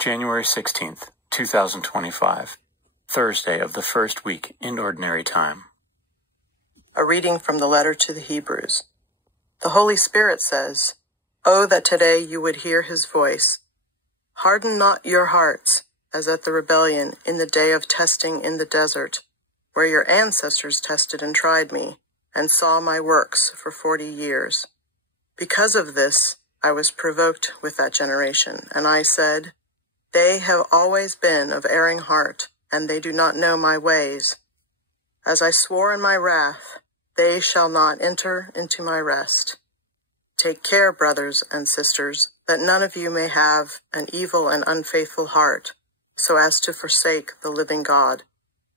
January 16th, 2025, Thursday of the first week in Ordinary Time. A reading from the letter to the Hebrews. The Holy Spirit says, "Oh, that today you would hear his voice. Harden not your hearts, as at the rebellion in the day of testing in the desert, where your ancestors tested and tried me, and saw my works for 40 years. Because of this, I was provoked with that generation, and I said, they have always been of erring heart, and they do not know my ways. As I swore in my wrath, they shall not enter into my rest. Take care, brothers and sisters, that none of you may have an evil and unfaithful heart, so as to forsake the living God.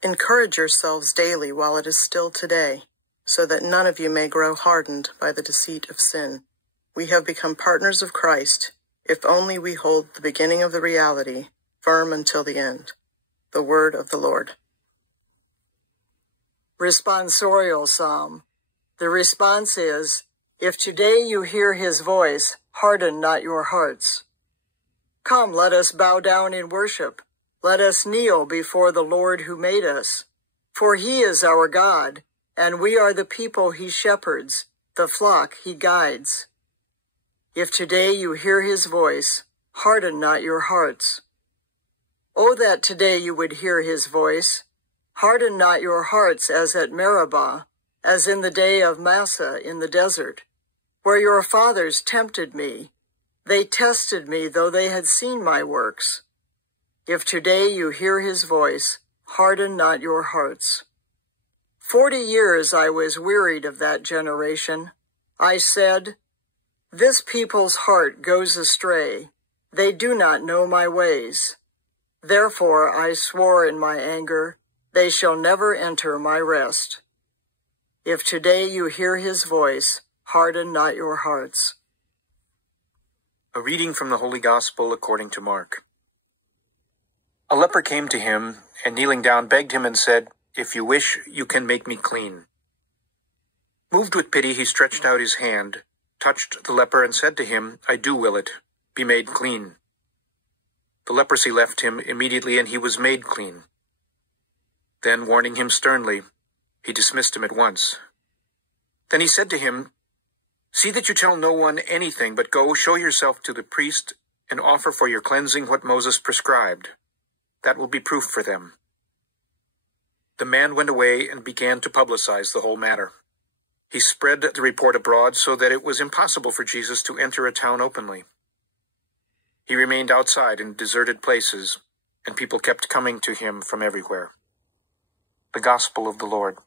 Encourage yourselves daily while it is still today, so that none of you may grow hardened by the deceit of sin. We have become partners of Christ, if only we hold the beginning of the reality firm until the end." The word of the Lord. Responsorial Psalm. The response is, "If today you hear his voice, harden not your hearts." Come, let us bow down in worship. Let us kneel before the Lord who made us. For he is our God, and we are the people he shepherds, the flock he guides. If today you hear his voice, harden not your hearts. Oh, that today you would hear his voice. Harden not your hearts as at Meribah, as in the day of Massah in the desert, where your fathers tempted me. They tested me, though they had seen my works. If today you hear his voice, harden not your hearts. 40 years I was wearied of that generation. I said, this people's heart goes astray. They do not know my ways. Therefore I swore in my anger, they shall never enter my rest. If today you hear his voice, harden not your hearts." A reading from the Holy Gospel according to Mark. A leper came to him, and kneeling down begged him and said, "If you wish, you can make me clean." Moved with pity, he stretched out his hand, touched the leper, and said to him, "I do will it. Be made clean." The leprosy left him immediately, and he was made clean. Then, warning him sternly, he dismissed him at once. Then he said to him, "See that you tell no one anything, but go, show yourself to the priest, and offer for your cleansing what Moses prescribed. That will be proof for them." The man went away and began to publicize the whole matter. He spread the report abroad so that it was impossible for Jesus to enter a town openly. He remained outside in deserted places, and people kept coming to him from everywhere. The Gospel of the Lord.